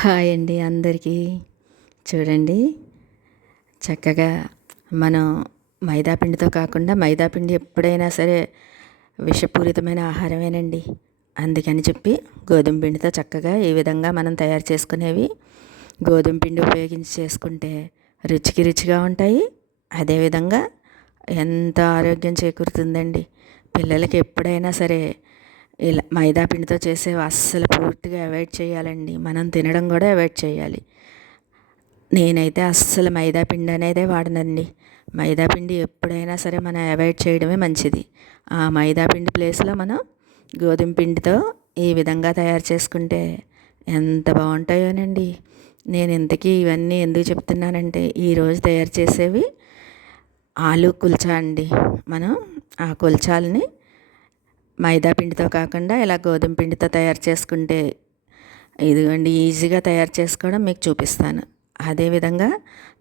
Hi అండి అందరికీ. చూడండి చక్కగా మనం మైదా పిండితో కాకుండా మైదాపిండి ఎప్పుడైనా సరే విషపూరితమైన ఆహారమేనండి. అందుకని చెప్పి గోధుమ పిండితో చక్కగా ఈ విధంగా మనం తయారు చేసుకునేవి. గోధుమ పిండి ఉపయోగించి చేసుకుంటే రుచికి రుచిగా ఉంటాయి. అదేవిధంగా ఎంత ఆరోగ్యం చేకూరుతుందండి. పిల్లలకి ఎప్పుడైనా సరే ఇలా మైదా పిండితో చేసేవి అస్సలు పూర్తిగా అవాయిడ్ చేయాలండి. మనం తినడం కూడా అవాయిడ్ చేయాలి. నేనైతే అస్సలు మైదా పిండి అనేదే వాడనండి. మైదా పిండి ఎప్పుడైనా సరే మనం అవాయిడ్ చేయడమే మంచిది. ఆ మైదా పిండి ప్లేస్లో మనం గోధుమ పిండితో ఈ విధంగా తయారు చేసుకుంటే ఎంత బాగుంటాయోనండి. నేను ఇంతకీ ఇవన్నీ ఎందుకు చెప్తున్నానంటే ఈరోజు తయారు చేసేవి ఆలు కుల్చా అండి. మనం ఆ కుల్చాలని మైదా పిండితో కాకుండా ఇలా గోధుమ పిండితో తయారు చేసుకుంటే ఇదిగోండి ఈజీగా తయారు చేసుకోవడం మీకు చూపిస్తాను. అదేవిధంగా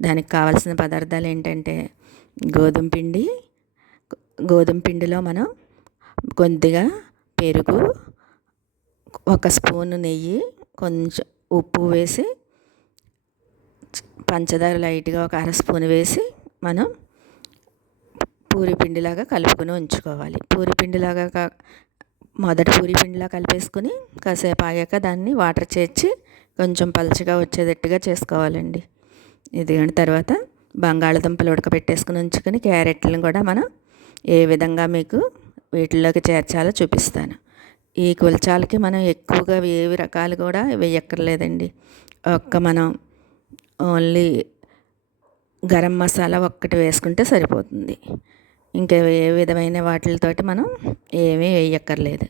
దానికి కావాల్సిన పదార్థాలు ఏంటంటే గోధుమ పిండి గోధుమ పిండిలో మనం కొద్దిగా పెరుగు ఒక స్పూను నెయ్యి కొంచెం ఉప్పు వేసి పంచదార లైట్గా ఒక అర స్పూన్ వేసి మనం పూరి పిండిలాగా కలుపుకొని ఉంచుకోవాలి. పూరి పిండిలాగా మొదట పూరి పిండిలా కలిపేసుకుని కాసేపు ఆగాక దాన్ని వాటర్ చేర్చి కొంచెం పలచగా వచ్చేటట్టుగా చేసుకోవాలండి. ఇదిగండి తర్వాత బంగాళదుంపలు ఉడకబెట్టేసుకుని ఉంచుకొని క్యారెట్లను కూడా మనం ఏ విధంగా మీకు వీటిలోకి చేర్చాలో చూపిస్తాను. ఈ కుల్చాలకి మనం ఎక్కువగా ఏవి రకాలు కూడా వేయక్కర్లేదండి. ఒక్క మనం ఓన్లీ గరం మసాలా ఒక్కటి వేసుకుంటే సరిపోతుంది. ఇంకా ఏ విధమైన వాటితోటి మనం ఏమీ వేయక్కర్లేదు.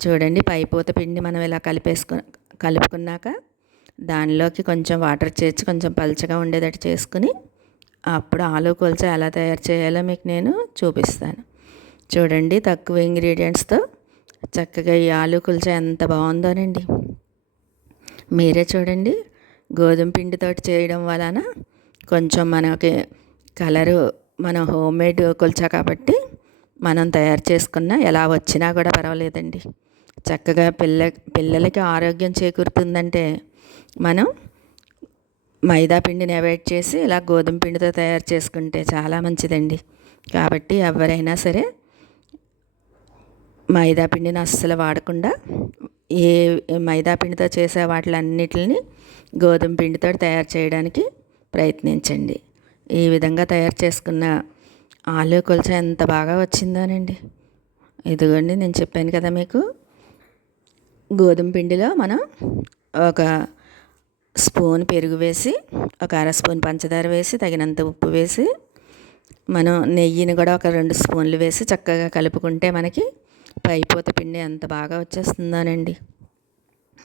చూడండి పైపూత పిండి మనం ఇలా కలిపేసుకు కలుపుకున్నాక దానిలోకి కొంచెం వాటర్ చేర్చి కొంచెం పలచగా ఉండేటట్టు చేసుకుని అప్పుడు ఆలు కుల్చా ఎలా తయారు చేయాలో మీకు నేను చూపిస్తాను. చూడండి తక్కువ ఇంగ్రీడియంట్స్తో చక్కగా ఈ ఆలు కుల్చ ఎంత బాగుందోనండి. మీరే చూడండి గోధుమ పిండితోటి చేయడం వలన కొంచెం మనకి కలరు మనం హోమ్ మేడ్ కుల్చా కాబట్టి మనం తయారు చేసుకున్న ఎలా వచ్చినా కూడా పర్వాలేదండి. చక్కగా పిల్ల పిల్లలకి ఆరోగ్యం చేకూరుతుందంటే మనం మైదా పిండిని అవాయిడ్ చేసి ఇలా గోధుమ పిండితో తయారు చేసుకుంటే చాలా మంచిదండి. కాబట్టి ఎవరైనా సరే మైదా పిండిని అస్సలు వాడకుండా ఏ మైదా పిండితో చేసే వాటిలన్నిటిని గోధుమ పిండితో తయారు చేయడానికి ప్రయత్నించండి. ఈ విధంగా తయారు చేసుకున్న ఆలు కుల్చా ఎంత బాగా వచ్చిందోనండి. ఇదిగోండి నేను చెప్పాను కదా మీకు. గోధుమ పిండిలో మనం ఒక స్పూన్ పెరుగు వేసి ఒక అర స్పూన్ పంచదార వేసి తగినంత ఉప్పు వేసి మనం నెయ్యిని కూడా ఒక రెండు స్పూన్లు వేసి చక్కగా కలుపుకుంటే మనకి పైపోత పిండి ఎంత బాగా వచ్చేస్తుందోనండి.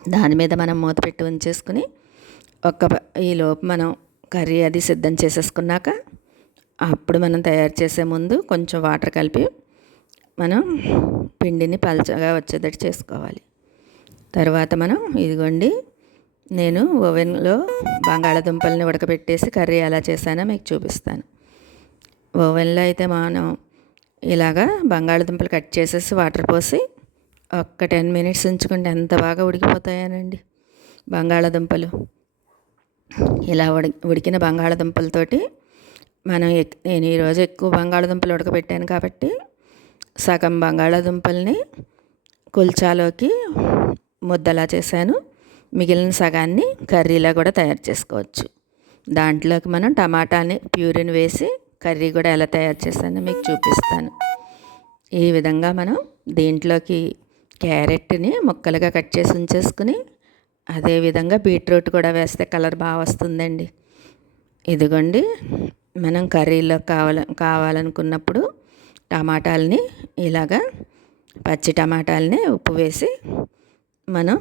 దాని మీద మనం మూత పెట్టి ఉంచేసుకుని ఒక్క ఈలోపు మనం కర్రీ అది సిద్ధం చేసేసుకున్నాక అప్పుడు మనం తయారు చేసే ముందు కొంచెం వాటర్ కలిపి మనం పిండిని పలచగా వచ్చేటట్టు చేసుకోవాలి. తర్వాత మనం ఇదిగోండి నేను ఓవెన్లో బంగాళాదుంపల్ని ఉడకబెట్టేసి కర్రీ ఎలా చేశానో మీకు చూపిస్తాను. ఓవెన్లో అయితే మనం ఇలాగా బంగాళదుంపలు కట్ చేసేసి వాటర్ పోసి ఒక్క టెన్ మినిట్స్ ఉంచుకుంటే ఎంత బాగా ఉడికిపోతాయనండి బంగాళదుంపలు. ఇలా ఉడి ఉడికిన బంగాళదుంపలతోటి మనం నేను ఈరోజు ఎక్కువ బంగాళదుంపలు ఉడకబెట్టాను కాబట్టి సగం బంగాళదుంపల్ని కుల్చాలోకి ముద్దలా చేశాను. మిగిలిన సగాన్ని కర్రీలా కూడా తయారు చేసుకోవచ్చు. దాంట్లోకి మనం టమాటాని ప్యూరిని వేసి కర్రీ కూడా ఎలా తయారు చేశానో మీకు చూపిస్తాను. ఈ విధంగా మనం దీంట్లోకి క్యారెట్ని ముక్కలుగా కట్ చేసి ఉంచేసుకుని అదేవిధంగా బీట్రూట్ కూడా వేస్తే కలర్ బాగా వస్తుందండి. ఇదిగోండి మనం కర్రీలో కావాల కావాలనుకున్నప్పుడు టమాటాలని ఇలాగా పచ్చి టమాటాలని ఉప్పు వేసి మనం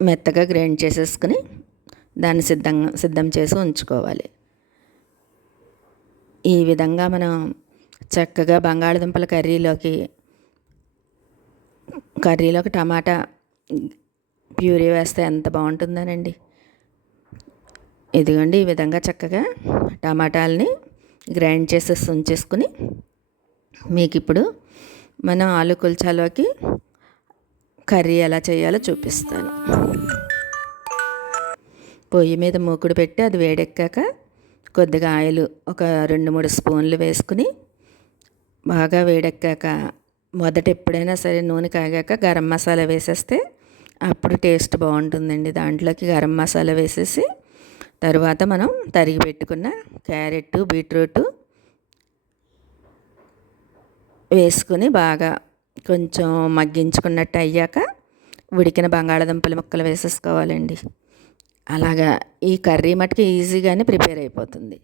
మెత్తగా గ్రైండ్ చేసేసుకుని దాన్ని సిద్ధంగా సిద్ధం చేసి ఉంచుకోవాలి. ఈ విధంగా మనం చక్కగా బంగాళదుంపల కర్రీలోకి కర్రీలోకి టమాటా ప్యూరీ వేస్తే ఎంత బాగుంటుందోనండి. ఇదిగోండి ఈ విధంగా చక్కగా టమాటాలని గ్రైండ్ చేసేసి ఉంచేసుకుని మీకు ఇప్పుడు మనం ఆలు కుల్చాలోకి కర్రీ ఎలా చేయాలో చూపిస్తాను. పొయ్యి మీద మూకుడు పెట్టి అది వేడెక్కాక కొద్దిగా ఆయిల్ ఒక రెండు మూడు స్పూన్లు వేసుకుని బాగా వేడెక్కాక మొదట ఎప్పుడైనా సరే నూనె కాగాక గరం మసాలా వేసేస్తే అప్పుడు టేస్ట్ బాగుంటుందండి. దాంట్లోకి గరం మసాలా వేసేసి తర్వాత మనం తరిగి పెట్టుకున్న క్యారెట్ బీట్రూట్ వేసుకుని బాగా కొంచెం మగ్గించుకున్నట్టు అయ్యాక ఉడికిన బంగాళాదుంపల ముక్కలు వేసేసుకోవాలండి. అలాగా ఈ కర్రీ మటుకు ఈజీగానే ప్రిపేర్ అయిపోతుంది.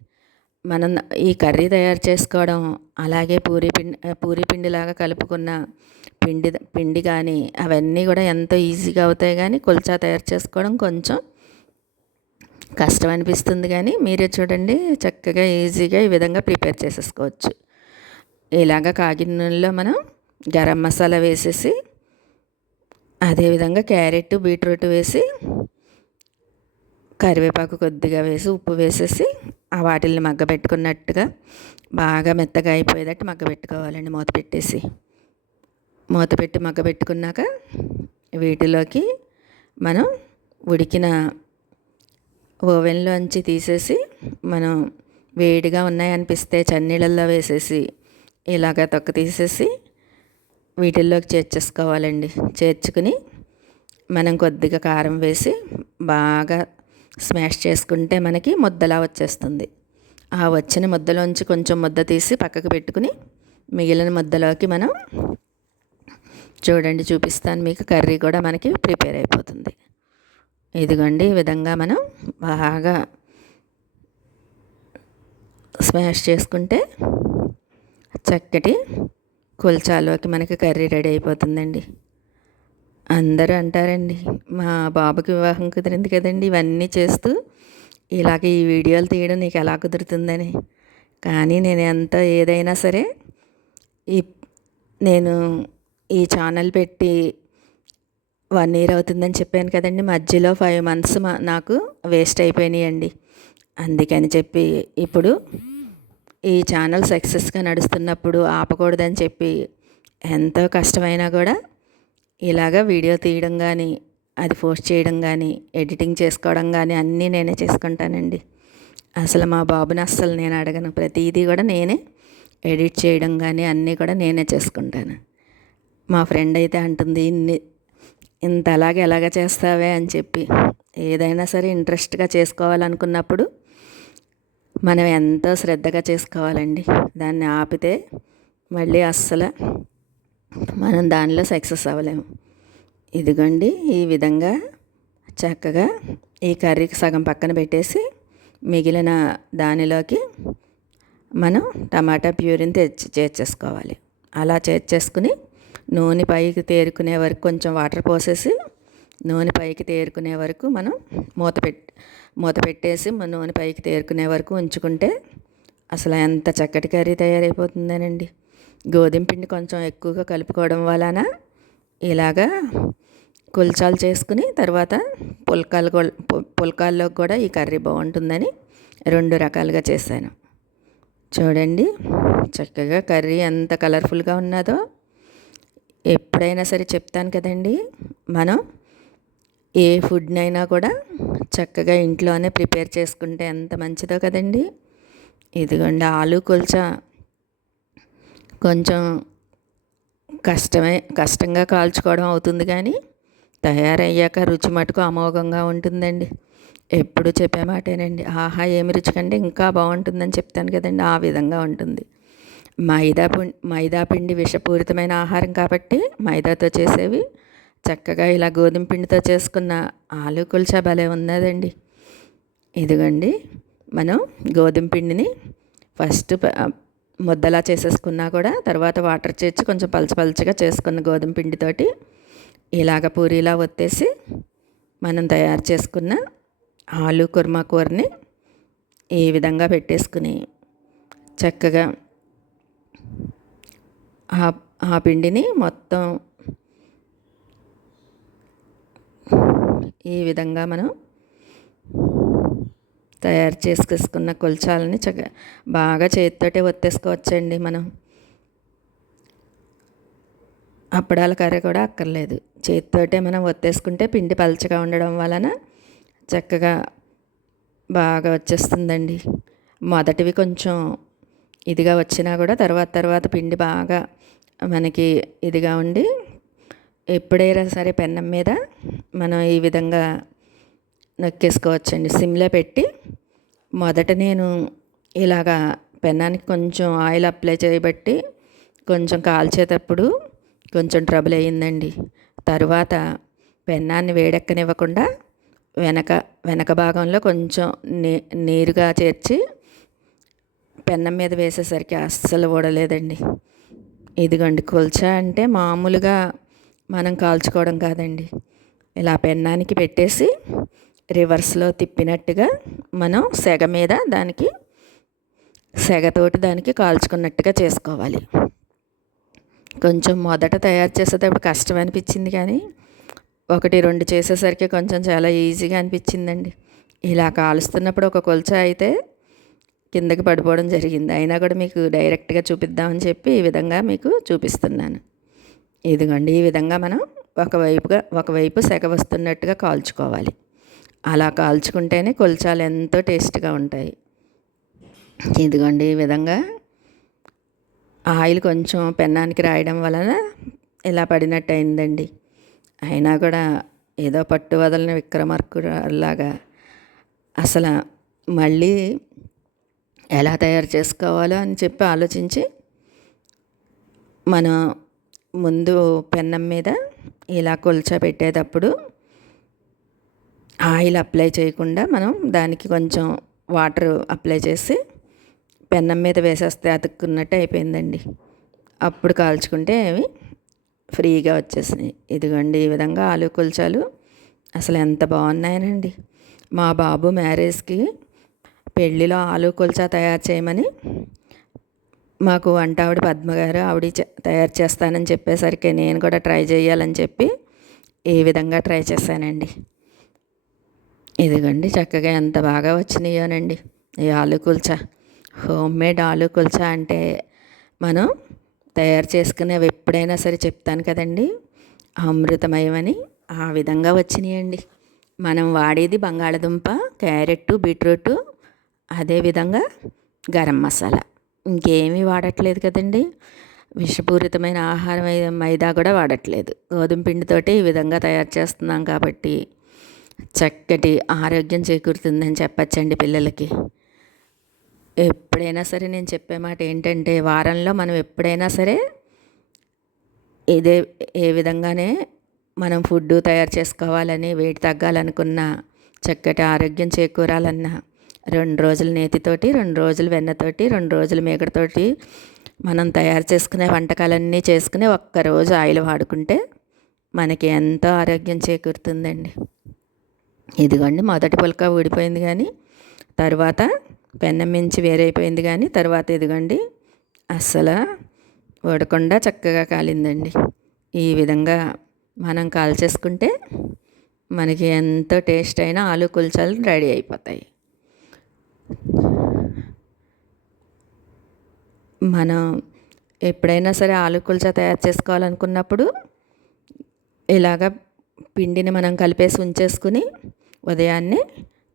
మనం ఈ కర్రీ తయారు చేసుకోవడం అలాగే పూరి పిండి పూరి పిండిలాగా కలుపుకున్న పిండి పిండి కానీ అవన్నీ కూడా ఎంతో ఈజీగా అవుతాయి కానీ కుల్చా తయారు చేసుకోవడం కొంచెం కష్టం అనిపిస్తుంది కానీ మీరే చూడండి చక్కగా ఈజీగా ఈ విధంగా ప్రిపేర్ చేసేసుకోవచ్చు. ఇలాగ కాగిన నూనెలో మనం గరం మసాలా వేసేసి అదేవిధంగా క్యారెట్ బీట్రూట్ వేసి కరివేపాకు కొద్దిగా వేసి ఉప్పు వేసేసి ఆ వాటిల్ని మగ్గబెట్టుకున్నట్టుగా బాగా మెత్తగా అయిపోయేటట్టు మగ్గబెట్టుకోవాలండి మూత పెట్టేసి. మూత పెట్టి మగ్గబెట్టుకున్నాక వీటిలోకి మనం ఉడికిన ఓవెన్లోంచి తీసేసి మనం వేడిగా ఉన్నాయనిపిస్తే చన్నీళ్ళల్లో వేసేసి ఇలాగ తొక్క తీసేసి వీటిల్లోకి చేర్చేసుకోవాలండి. చేర్చుకుని మనం కొద్దిగా కారం వేసి బాగా స్మాష్ చేసుకుంటే మనకి ముద్దలా వచ్చేస్తుంది. ఆ వచ్చిన ముద్దలోంచి కొంచెం ముద్ద తీసి పక్కకు పెట్టుకుని మిగిలిన ముద్దలోకి మనం చూడండి చూపిస్తాను మీకు. కర్రీ కూడా మనకి ప్రిపేర్ అయిపోతుంది. ఇదిగోండి ఈ విధంగా మనం బాగా స్మాష్ చేసుకుంటే చక్కటి కుల్చాలోకి మనకి కర్రీ రెడీ అయిపోతుందండి. అందరూ అంటారండి మా బాబుకి వివాహం కుదిరింది కదండి ఇవన్నీ చేస్తూ ఇలాగ ఈ వీడియోలు తీయడం నీకు ఎలా కుదురుతుందని. కానీ నేను ఎంత ఏదైనా సరే ఈ నేను ఈ ఛానల్ పెట్టి వన్ ఇయర్ అవుతుందని చెప్పాను కదండి మధ్యలో ఫైవ్ మంత్స్ మా నాకు వేస్ట్ అయిపోయినాయండి. అందుకని చెప్పి ఇప్పుడు ఈ ఛానల్ సక్సెస్గా నడుస్తున్నప్పుడు ఆపకూడదని చెప్పి ఎంతో కష్టమైనా కూడా ఇలాగ వీడియో తీయడం కానీ అది పోస్ట్ చేయడం కానీ ఎడిటింగ్ చేసుకోవడం కానీ అన్నీ నేనే చేసుకుంటానండి. అసలు మా బాబుని అస్సలు నేను అడగను. ప్రతిదీ కూడా నేనే ఎడిట్ చేయడం కానీ అన్నీ కూడా నేనే చేసుకుంటాను. మా ఫ్రెండ్ అయితే అంటుంది ఇన్ని ఇంత అలాగే ఎలాగ చేస్తావే? అని చెప్పి. ఏదైనా సరే ఇంట్రెస్ట్గా చేసుకోవాలనుకున్నప్పుడు మనం ఎంతో శ్రద్ధగా చేసుకోవాలండి. దాన్ని ఆపితే మళ్ళీ అస్సలు మనం దానిలో సక్సెస్ అవ్వలేము. ఇదిగోండి ఈ విధంగా చక్కగా ఈ కర్రీకి సగం పక్కన పెట్టేసి మిగిలిన దానిలోకి మనం టమాటా ప్యూరిని తెచ్చి చేర్చేసుకోవాలి. అలా చేర్చేసుకుని నూనె పైకి తేరుకునే వరకు కొంచెం వాటర్ పోసేసి నూనె పైకి తేరుకునే వరకు మనం మూత పెట్టి మూత పెట్టేసి నూనె పైకి తేరుకునే వరకు ఉంచుకుంటే అసలు ఎంత చక్కటి కర్రీ తయారైపోతుందనండి. గోధుమ పిండి కొంచెం ఎక్కువగా కలుపుకోవడం వలన ఇలాగా కుల్చాలు చేసుకుని తర్వాత పుల్కాలు పుల్కాల్లో కూడా ఈ కర్రీ బాగుంటుందని రెండు రకాలుగా చేశాను. చూడండి చక్కగా కర్రీ ఎంత కలర్ఫుల్గా ఉన్నదో. ఎప్పుడైనా సరే చెప్తాను కదండి మనం ఏ ఫుడ్నైనా కూడా చక్కగా ఇంట్లోనే ప్రిపేర్ చేసుకుంటే ఎంత మంచిదో కదండి. ఇదిగోండి ఆలు కుల్చా కొంచెం కష్టమే కష్టంగా కాల్చుకోవడం అవుతుంది కానీ తయారయ్యాక రుచి మటుకు అమోఘంగా ఉంటుందండి. ఎప్పుడు చెప్పే మాటేనండి. ఆహా ఏమి రుచి కంటే ఇంకా బాగుంటుందని చెప్తాను కదండి. ఆ విధంగా ఉంటుంది. మైదా పిండి మైదా పిండి విషపూరితమైన ఆహారం కాబట్టి మైదాతో చేసేవి చక్కగా ఇలా గోధుమ పిండితో చేసుకున్న ఆలు కుల్చా భలే ఉన్నదండి. ఇదిగండి మనం గోధుమ పిండిని ఫస్ట్ ముద్దలా చేసేసుకున్నా కూడా తర్వాత వాటర్ చేర్చి కొంచెం పలచ పలచగా చేసుకున్న గోధుమ పిండితోటి ఇలాగ పూరీలా ఒత్తేసి మనం తయారు చేసుకున్న ఆలు కుర్మా కూరని ఈ విధంగా పెట్టేసుకుని చక్కగా ఆ పిండిని మొత్తం ఈ విధంగా మనం తయారు చేసుకేసుకున్న కుల్చాలని చక్క బాగా చేతితోటే ఒత్తేసుకోవచ్చండి మనం. అప్పడాల కర్రీ కూడా అక్కర్లేదు. చేతితోటే మనం ఒత్తేసుకుంటే పిండి పలచగా ఉండడం వలన చక్కగా బాగా వచ్చేస్తుందండి. మొదటివి కొంచెం ఇదిగా వచ్చినా కూడా తర్వాత తర్వాత పిండి బాగా మనకి ఇదిగా ఉండి ఎప్పుడైనా సరే పెన్నం మీద మనం ఈ విధంగా నొక్కేసుకోవచ్చండి. సిమ్లో పెట్టి మొదట నేను ఇలాగా పెన్నానికి కొంచెం ఆయిల్ అప్లై చేయబట్టి కొంచెం కాల్చేటప్పుడు కొంచెం ట్రబుల్ అయ్యిందండి. తరువాత పెన్నాన్ని వేడెక్కనివ్వకుండా వెనక వెనక భాగంలో కొంచెం నీ నీరుగా చేర్చి పెన్నం మీద వేసేసరికి అస్సలు ఊడలేదండి. ఇదిగోండి కుల్చా అంటే మామూలుగా మనం కాల్చుకోవడం కాదండి. ఇలా పెన్నానికి పెట్టేసి రివర్స్లో తిప్పినట్టుగా మనం సెగ మీద దానికి సెగతోటి దానికి కాల్చుకున్నట్టుగా చేసుకోవాలి. కొంచెం మొదట తయారు చేసేటప్పుడు కష్టం అనిపించింది కానీ ఒకటి రెండు చేసేసరికి కొంచెం చాలా ఈజీగా అనిపించిందండి. ఇలా కాలుస్తున్నప్పుడు ఒక కొల్చా అయితే కిందకి పడిపోవడం జరిగింది. అయినా కూడా మీకు డైరెక్ట్గా చూపిద్దామని చెప్పి ఈ విధంగా మీకు చూపిస్తున్నాను. ఇదిగోండి ఈ విధంగా మనం ఒకవైపుగా ఒకవైపు సెగ వస్తున్నట్టుగా కాల్చుకోవాలి. అలా కాల్చుకుంటేనే కొలచాలు ఎంతో టేస్ట్గా ఉంటాయి. ఇదిగోండి ఈ విధంగా ఆయిల్ కొంచెం పెన్నానికి రాయడం వలన ఇలా పడినట్టు అయిందండి అయినా కూడా ఏదో పట్టు వదలని విక్రమార్కులాగా అసలు మళ్ళీ ఎలా తయారు చేసుకోవాలో అని చెప్పి ఆలోచించి మనం ముందు పెన్నం మీద ఇలా కొల్చా పెట్టేటప్పుడు ఆయిల్ అప్లై చేయకుండా మనం దానికి కొంచెం వాటర్ అప్లై చేసి పెన్నం మీద వేసేస్తే అతుక్కున్నట్టు అయిపోయిందండి. అప్పుడు కాల్చుకుంటే అవి ఫ్రీగా వచ్చేసినాయి. ఇదిగోండి ఈ విధంగా ఆలు కుల్చాలు అసలు ఎంత బాగున్నాయనండి. మా బాబు మ్యారేజ్కి పెళ్ళిలో ఆలు కుల్చా తయారు చేయమని మాకు వంట ఆవిడ పద్మ గారు ఆవిడ తయారు చేస్తానని చెప్పేసరికి నేను కూడా ట్రై చేయాలని చెప్పి ఈ విధంగా ట్రై చేశానండి. ఇదిగోండి చక్కగా ఎంత బాగా వచ్చినాయోనండి. ఈ ఆలు కుల్చా హోమ్ మేడ్ ఆలు కుల్చా అంటే మనం తయారు చేసుకునేవి ఎప్పుడైనా సరే చెప్తాను కదండి. అమృతమయమని ఆ విధంగా వచ్చినాయండి. మనం వాడేది బంగాళదుంప క్యారెట్ బీట్రూట్ అదేవిధంగా గరం మసాలా. ఇంకేమీ వాడట్లేదు కదండి. విషపూరితమైన ఆహారం మైదా కూడా వాడట్లేదు. గోధుమ పిండితోటి ఈ విధంగా తయారు చేస్తున్నాం కాబట్టి చక్కటి ఆరోగ్యం చేకూరుతుందని చెప్పచ్చండి పిల్లలకి. ఎప్పుడైనా సరే నేను చెప్పే మాట ఏంటంటే వారంలో మనం ఎప్పుడైనా సరే ఇదే ఏ విధంగానే మనం ఫుడ్ తయారు చేసుకోవాలని వెయిట్ తగ్గాలనుకున్న చక్కటి ఆరోగ్యం చేకూరాలన్నా రెండు రోజులు నేతితోటి రెండు రోజులు వెన్నతోటి రెండు రోజులు మేకడతోటి మనం తయారు చేసుకునే వంటకాలన్నీ చేసుకుని ఒక్కరోజు ఆయిల్ వాడుకుంటే మనకి ఎంతో ఆరోగ్యం చేకూరుతుందండి. ఇదిగోండి మొదటి పులక ఊడిపోయింది కానీ తర్వాత పెన్నం మించి వేరైపోయింది కానీ తర్వాత ఇదిగోండి అస్సలు ఊడకుండా చక్కగా కాలిందండి. ఈ విధంగా మనం కాల్చేసుకుంటే మనకి ఎంతో టేస్ట్ అయిన ఆలు కుల్చాలు రెడీ అయిపోతాయి. మనం ఎప్పుడైనా సరే ఆలు కుల్చా తయారు చేసుకోవాలనుకున్నప్పుడు ఇలాగ పిండిని మనం కలిపేసి ఉంచేసుకుని ఉదయాన్నే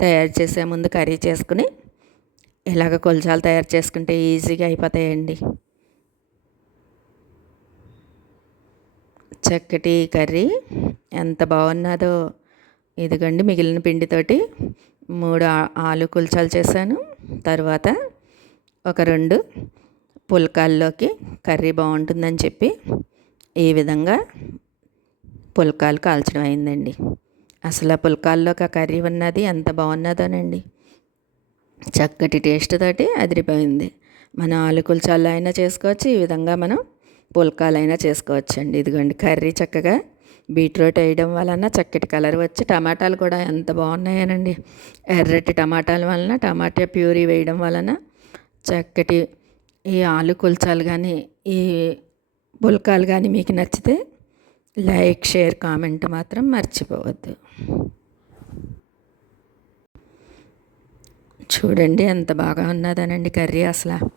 తయారు చేసే ముందు కర్రీ చేసుకుని ఇలాగ కొలచాలు తయారు చేసుకుంటే ఈజీగా అయిపోతాయండి. చక్కటి కర్రీ ఎంత బాగున్నదో. ఇదిగండి మిగిలిన పిండితోటి మూడు ఆలు కుల్చాలు చేశాను. తర్వాత ఒక రెండు పుల్కాల్లోకి కర్రీ బాగుంటుందని చెప్పి ఈ విధంగా పుల్కాలు కాల్చడం అయిందండి. అసలు పుల్కాల్లోకి ఆ కర్రీ ఉన్నది ఎంత బాగున్నదోనండి. చక్కటి టేస్ట్ తోటి అదిరిపోయింది. మనం ఆలు కుల్చాలు అయినా చేసుకోవచ్చు ఈ విధంగా మనం పుల్కాలైనా చేసుకోవచ్చు అండి ఇదిగోండి కర్రీ చక్కగా బీట్రూట్ వేయడం వలన చక్కటి కలర్ వచ్చి టమాటాలు కూడా ఎంత బాగున్నాయనండి. ఎర్రటి టమాటాల వలన టమాటా ప్యూరీ వేయడం వలన చక్కటి ఈ ఆలు కుల్చాలు కానీ ఈ పుల్కాలు కానీ మీకు నచ్చితే లైక్ షేర్ కామెంట్ మాత్రం మర్చిపోవద్దు. చూడండి ఎంత బాగా ఉన్నదనండి కర్రీ అసలు.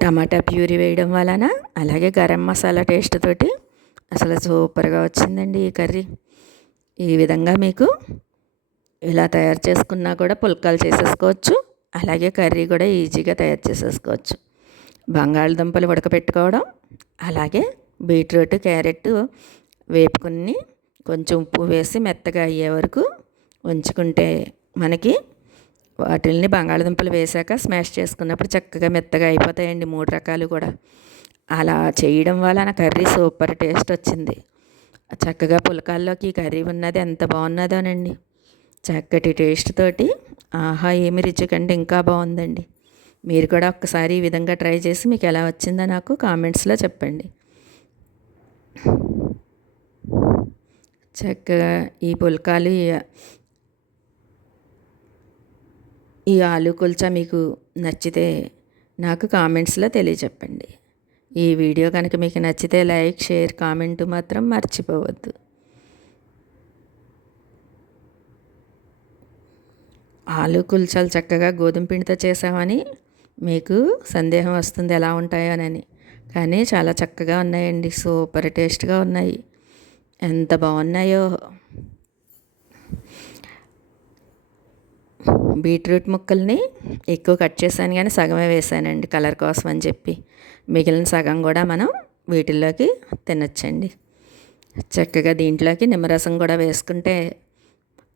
టమాటా ప్యూరీ వేయడం వలన అలాగే గరం మసాలా టేస్ట్ తోటి అసలు సూపర్గా వచ్చిందండి ఈ కర్రీ. ఈ విధంగా మీకు ఇలా తయారు చేసుకున్నా కూడా పుల్కాలు చేసేసుకోవచ్చు అలాగే కర్రీ కూడా ఈజీగా తయారు చేసేసుకోవచ్చు. బంగాళదుంపలు ఉడకపెట్టుకోవడం అలాగే బీట్రూట్ క్యారెట్ వేపుకుని కొంచెం ఉప్పు వేసి మెత్తగా అయ్యే వరకు ఉంచుకుంటే మనకి వాటిల్ని బంగాళదుంపలు వేసాక స్మాష్ చేసుకున్నప్పుడు చక్కగా మెత్తగా అయిపోతాయండి మూడు రకాలు కూడా. అలా చేయడం వల్ల నా కర్రీ సూపర్ టేస్ట్ వచ్చింది. చక్కగా పులకాల్లోకి కర్రీ ఉన్నది ఎంత బాగున్నదోనండి. చక్కటి టేస్ట్ తోటి ఆహా ఏమి రుచి కంటే ఇంకా బాగుందండి. మీరు కూడా ఒక్కసారి ఈ విధంగా ట్రై చేసి మీకు ఎలా వచ్చిందో నాకు కామెంట్స్లో చెప్పండి. చక్కగా ఈ పుల్కాలు ఈ ఆలు కుల్చా మీకు నచ్చితే నాకు కామెంట్స్లో తెలియచెప్పండి. ఈ వీడియో కనుక మీకు నచ్చితే లైక్ షేర్ కామెంట్ మాత్రం మర్చిపోవద్దు. ఆలు కుల్చాలు చక్కగా గోధుమ పిండితో చేసామని మీకు సందేహం వస్తుంది ఎలా ఉంటాయోనని కానీ చాలా చక్కగా ఉన్నాయండి. సూపర్ టేస్ట్గా ఉన్నాయి. ఎంత బాగున్నాయో. బీట్రూట్ ముక్కల్ని ఎక్కువ కట్ చేశాను కానీ సగమే వేసానండి కలర్ కోసం అని చెప్పి. మిగిలిన సగం కూడా మనం వీటిల్లోకి తినచ్చండి. చక్కగా దీంట్లోకి నిమ్మరసం కూడా వేసుకుంటే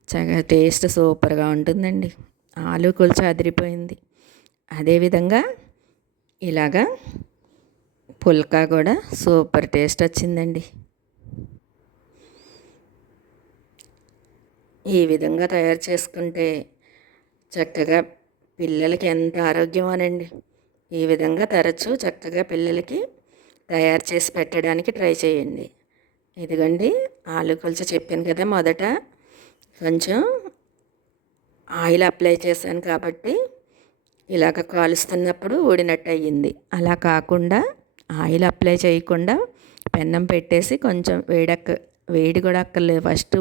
చక్కగా టేస్ట్ సూపర్గా ఉంటుందండి. ఆలు కొలిచి అదిరిపోయింది. అదేవిధంగా ఇలాగా పుల్కా కూడా సూపర్ టేస్ట్ వచ్చిందండి. ఈ విధంగా తయారు చేసుకుంటే చక్కగా పిల్లలకి ఎంత ఆరోగ్యం అనండి ఈ విధంగా తరచూ చక్కగా పిల్లలకి తయారు చేసి పెట్టడానికి ట్రై చేయండి. ఇదిగోండి ఆలు కొలిచి చెప్పాను కదా మొదట. కొంచెం ఆయిల్ అప్లై చేశాను కాబట్టి ఇలాగ కాలుస్తున్నప్పుడు ఊడినట్టు అయ్యింది అలా కాకుండా ఆయిల్ అప్లై చేయకుండా పెన్నం పెట్టేసి కొంచెం వేడక్క వేడి కూడా అక్కర్లేదు. ఫస్ట్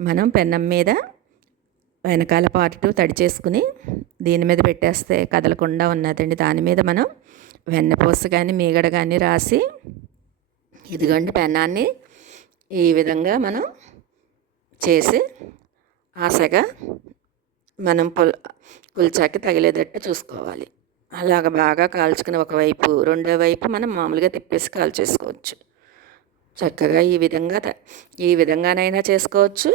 మనం పెన్నం మీద వెనకాల పాటు తడి చేసుకుని దీని మీద పెట్టేస్తే కదలకుండా ఉన్నదండి. దాని మీద మనం వెన్నపూస కానీ మీగడ కానీ రాసి ఇదిగోండి పెన్నాన్ని ఈ విధంగా మనం చేసి ఆశగా మనం పుల్ కుల్చాకి తగిలేటట్టు చూసుకోవాలి. అలాగ బాగా కాల్చుకుని ఒకవైపు రెండో వైపు మనం మామూలుగా తిప్పేసి కాల్చేసుకోవచ్చు చక్కగా ఈ విధంగా ఈ విధంగానైనా చేసుకోవచ్చు.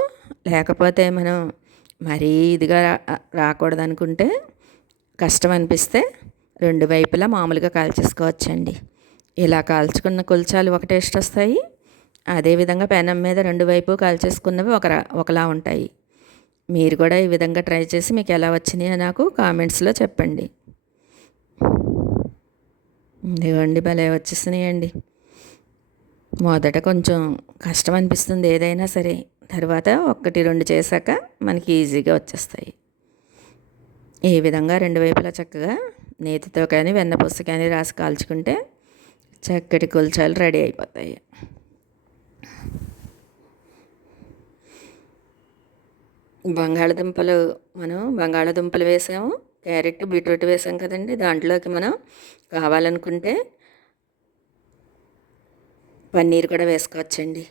లేకపోతే మనం మరీ ఇదిగా రాకూడదు అనుకుంటే కష్టం అనిపిస్తే రెండు వైపులా మామూలుగా కాల్చేసుకోవచ్చండి ఇలా కాల్చుకున్న కుల్చాలు ఒక టేస్ట్ వస్తాయి. అదేవిధంగా పెనం మీద రెండు వైపు కాల్చేసుకున్నవి ఒక ఒకలా ఉంటాయి. మీరు కూడా ఈ విధంగా ట్రై చేసి మీకు ఎలా వచ్చినాయో నాకు కామెంట్స్లో చెప్పండి. ఇదిగోండి భలే వచ్చేసినాయండి. మొదట కొంచెం కష్టం అనిపిస్తుంది ఏదైనా సరే. తర్వాత ఒకటి రెండు చేశాక మనకి ఈజీగా వచ్చేస్తాయి. ఈ విధంగా రెండు వైపులా చక్కగా నేతితో కానీ వెన్నపూస కానీ రాసి కాల్చుకుంటే చక్కటి కుల్చాలు రెడీ అయిపోతాయి. బంగాళదుంపలు మనం బంగాళదుంపలు వేసాము. క్యారెట్ బీట్రూట్ వేసాం కదండి. దాంట్లోకి మనం కావాలనుకుంటే పన్నీర్ కూడా వేసుకోవచ్చండి.